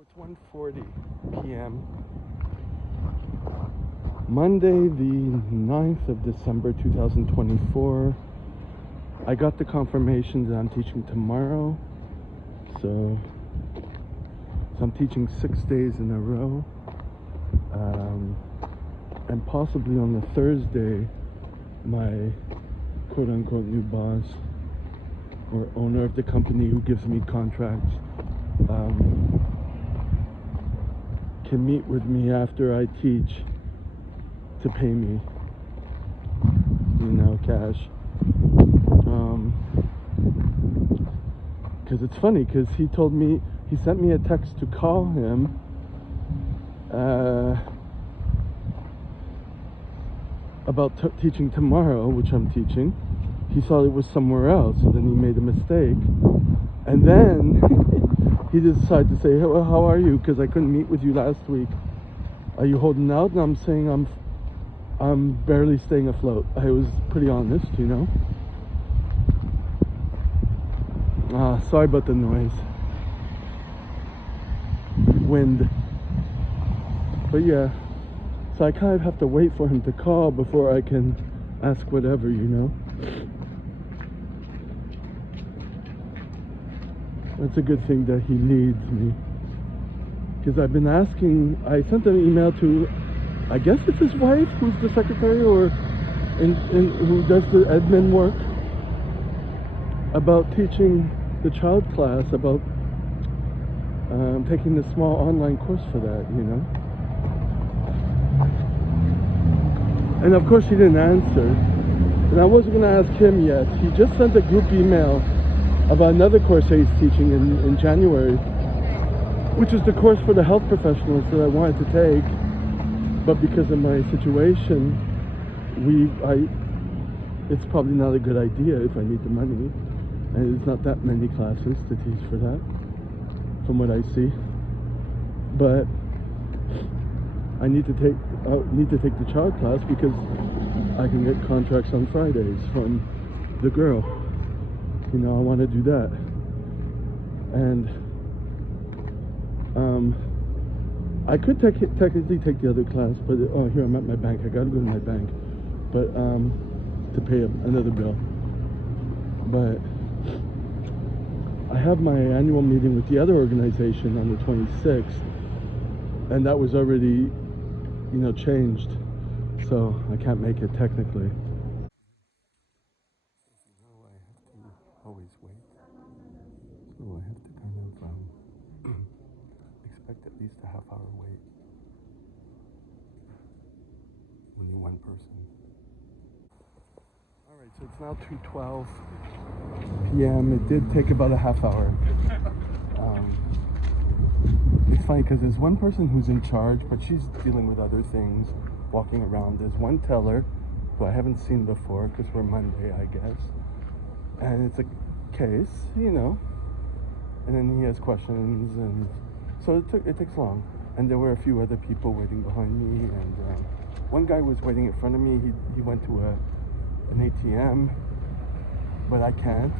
It's 1:40 p.m. Monday, the 9th of December 2024. I got the confirmation that I'm teaching tomorrow. So I'm teaching 6 days in a row. And possibly on the Thursday, my quote-unquote new boss or owner of the company who gives me contracts can meet with me after I teach to pay me, cash. Because it's funny, because he sent me a text to call him about teaching tomorrow, which I'm teaching. He thought it was somewhere else, and then he made a mistake. And then he decided to say, well, how are you? Because I couldn't meet with you last week. Are you holding out? And I'm saying I'm barely staying afloat. I was pretty honest, Sorry about the noise. Wind. But yeah, so I kind of have to wait for him to call before I can ask whatever, It's a good thing that he needs me. Because I've been asking, I sent an email to, I guess it's his wife, who's the secretary, or who does the admin work, about teaching the child class, about taking a small online course for that, And of course he didn't answer. And I wasn't going to ask him yet. He just sent a group email about another course that he's teaching in January, which is the course for the health professionals that I wanted to take. But because of my situation, it's probably not a good idea if I need the money. And it's not that many classes to teach for that, from what I see. But I need to take the child class because I can get contracts on Fridays from the girl. I want to do that. And I could technically take the other class, but here I'm at my bank. I gotta go to my bank, but to pay another bill. But I have my annual meeting with the other organization on the 26th, and that was already, changed, so I can't make it technically. I have to always wait, so I have to kind of expect at least a half-hour wait when you're one person. Alright, so it's now 2:12 p.m. It did take about a half hour. It's funny because there's one person who's in charge, but she's dealing with other things, walking around. There's one teller who I haven't seen before because we're Monday, I guess. And it's a case, and then he has questions, and so it takes long. And there were a few other people waiting behind me, and one guy was waiting in front of me. He went to an ATM, but I can't.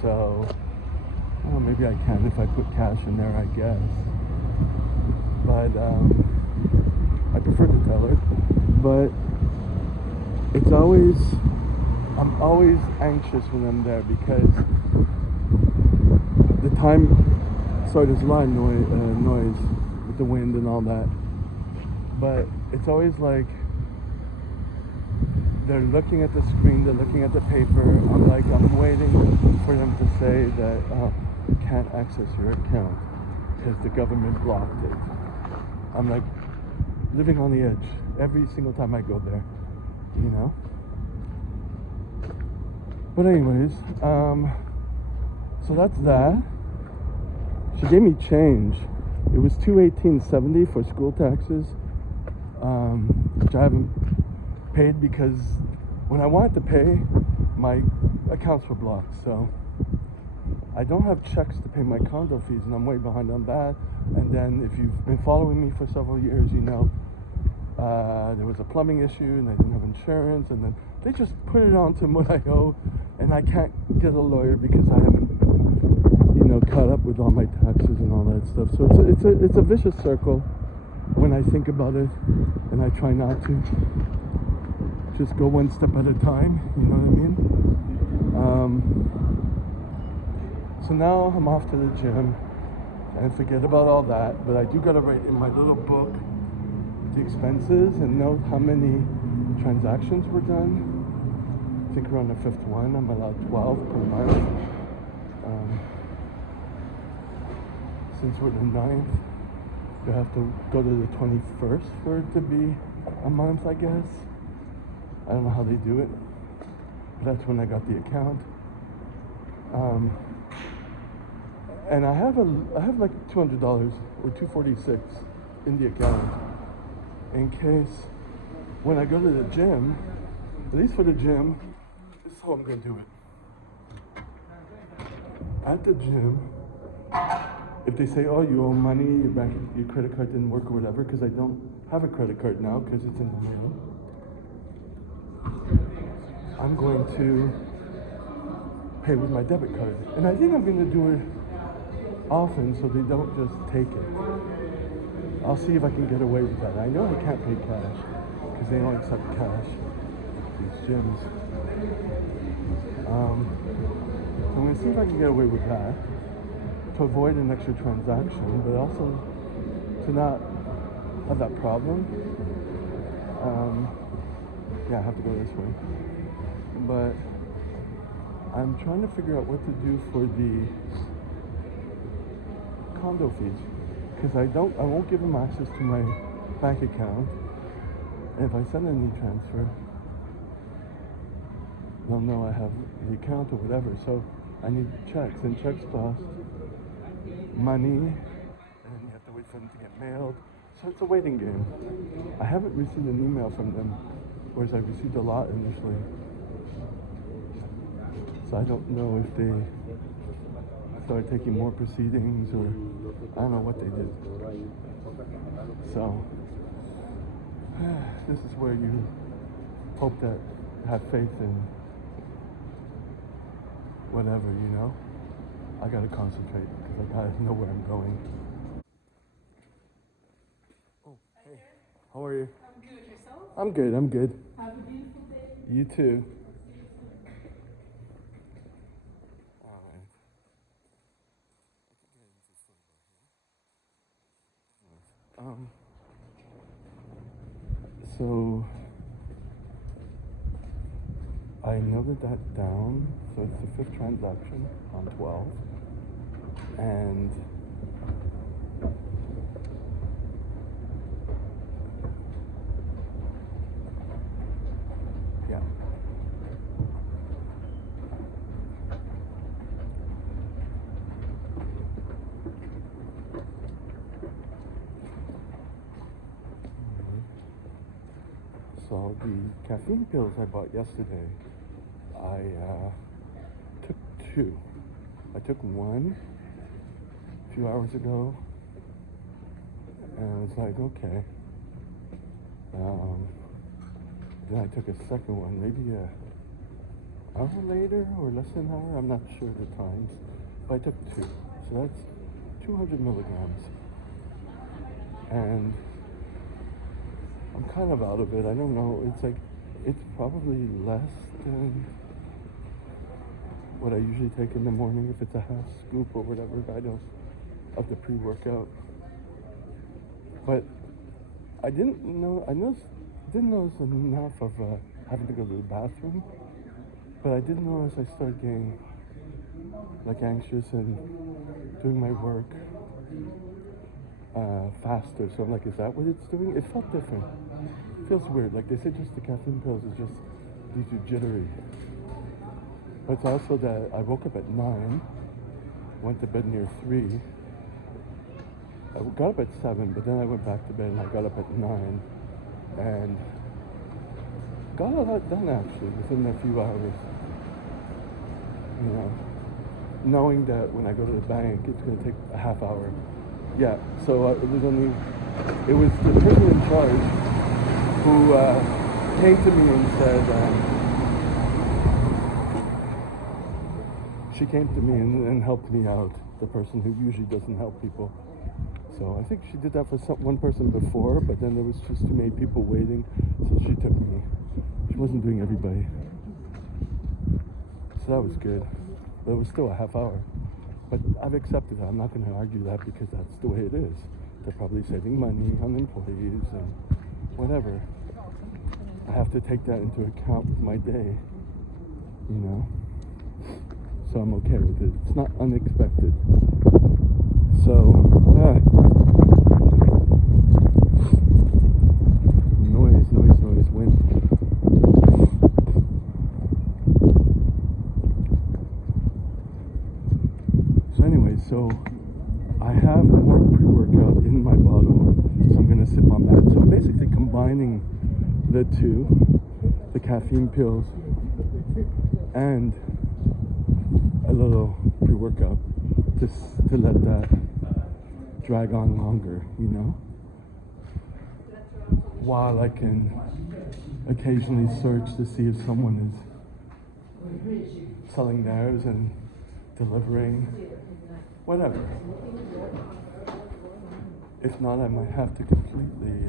So maybe I can if I put cash in there, I guess. But I prefer to tell her. But I'm always anxious when I'm there because the time. Sorry, there's a lot of noise with the wind and all that. But it's always like they're looking at the screen, they're looking at the paper. I'm waiting for them to say that you can't access your account because the government blocked it. I'm like living on the edge every single time I go there, But anyways, so that's that. She gave me change. It was $218.70 for school taxes, which I haven't paid because when I wanted to pay, my accounts were blocked. So I don't have checks to pay my condo fees, and I'm way behind on that. And then if you've been following me for several years, there was a plumbing issue, and I didn't have insurance, and then they just put it onto what I owe, and I can't get a lawyer because I haven't, caught up with all my taxes and all that stuff. So it's a vicious circle when I think about it, and I try not to just go one step at a time. You know what I mean? So now I'm off to the gym and forget about all that. But I do gotta write in my little book the expenses and note how many transactions were done. I think we're on the 5th one. I'm allowed 12 per month. Since we're the 9th, you have to go to the 21st for it to be a month, I guess. I don't know how they do it. But that's when I got the account. And I have like $200 or $246 in the account in case when I go to the gym, at least for the gym, this is how I'm gonna do it. At the gym, if they say, oh, you owe money, your credit card didn't work or whatever, because I don't have a credit card now because it's in the mail, I'm going to pay with my debit card. And I think I'm going to do it often so they don't just take it. I'll see if I can get away with that. I know I can't pay cash because they don't accept cash at these gyms. So I'm going to see if I can get away with that to avoid an extra transaction, but also to not have that problem. Yeah, I have to go this way. But I'm trying to figure out what to do for the condo fees, because I won't give them access to my bank account. And if I send an e-transfer, they'll know I have the account or whatever. So I need checks, and checks cost money, and you have to wait for them to get mailed. So it's a waiting game. I haven't received an email from them, whereas I received a lot initially. So I don't know if they started taking more proceedings, or I don't know what they did. So this is where you hope that, have faith in whatever, you know. I gotta concentrate because I gotta know where I'm going. Oh, hey, how are you? I'm good. Yourself? I'm good, I'm good. Have a beautiful day. You too. So I noted that down. So it's the 5th transaction on 12, and yeah. So the caffeine pills I bought yesterday, I took 2. I took one a few hours ago, and it's like, okay. Then I took a second one, maybe an hour later or less than an hour. I'm not sure the times, but I took 2. So that's 200 milligrams. And I'm kind of out of it. I don't know. It's like, it's probably less than what I usually take in the morning if it's a half scoop or whatever, I don't, of the pre-workout. But I didn't notice enough of having to go to the bathroom. But I did notice I started getting like anxious and doing my work faster. So I'm like, is that what it's doing? It felt different. It feels weird. Like they said, just the caffeine pills is just leaves you jittery. But it's also that I woke up at 9, went to bed near 3. I got up at 7, but then I went back to bed and I got up at 9 and got a lot done actually within a few hours. You know, knowing that when I go to the bank, it's going to take a half hour. Yeah, so it was the person in charge who came to me and said, she came to me and helped me out the person who usually doesn't help people. So I think she did that for one person before, but then there was just too many people waiting, so she took me. She wasn't doing everybody. So that was good. But it was still a half hour. But I've accepted that. I'm not going to argue that because that's the way it is. They're probably saving money on employees and whatever. I have to take that into account with my day, you know? So I'm okay with it. It's not unexpected. So, noise, wind. So anyway, so I have more pre-workout in my bottle, so I'm going to sip on that. So I'm basically combining the two, the caffeine pills and a little pre-workout to let that drag on longer, you know? While I can occasionally search to see if someone is selling theirs and delivering, whatever. If not, I might have to completely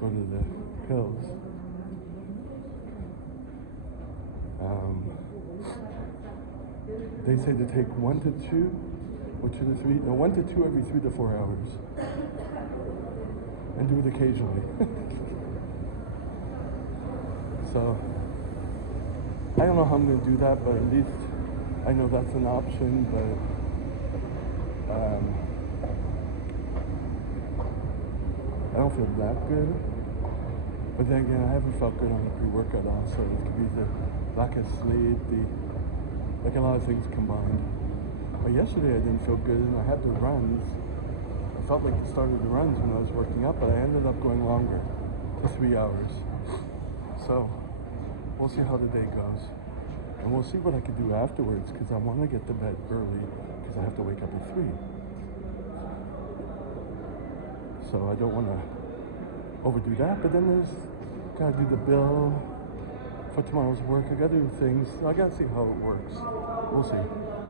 go to the pills. They say to take 1 to 2 or 2 to 3, no, 1 to 2 every 3 to 4 hours. And do it occasionally. So, I don't know how I'm going to do that, but at least I know that's an option, but I don't feel that good. But then again, I haven't felt good on the pre-workout also. It could be the lack of sleep, like a lot of things combined. But yesterday I didn't feel good and I had the runs. I felt like the start of the runs when I was working up, but I ended up going longer, to 3 hours. So, we'll see how the day goes. And we'll see what I can do afterwards, because I want to get to bed early, because I have to wake up at 3. So I don't want to overdo that, but then there's gotta do the bill for tomorrow's work. I gotta do things. I gotta see how it works. We'll see.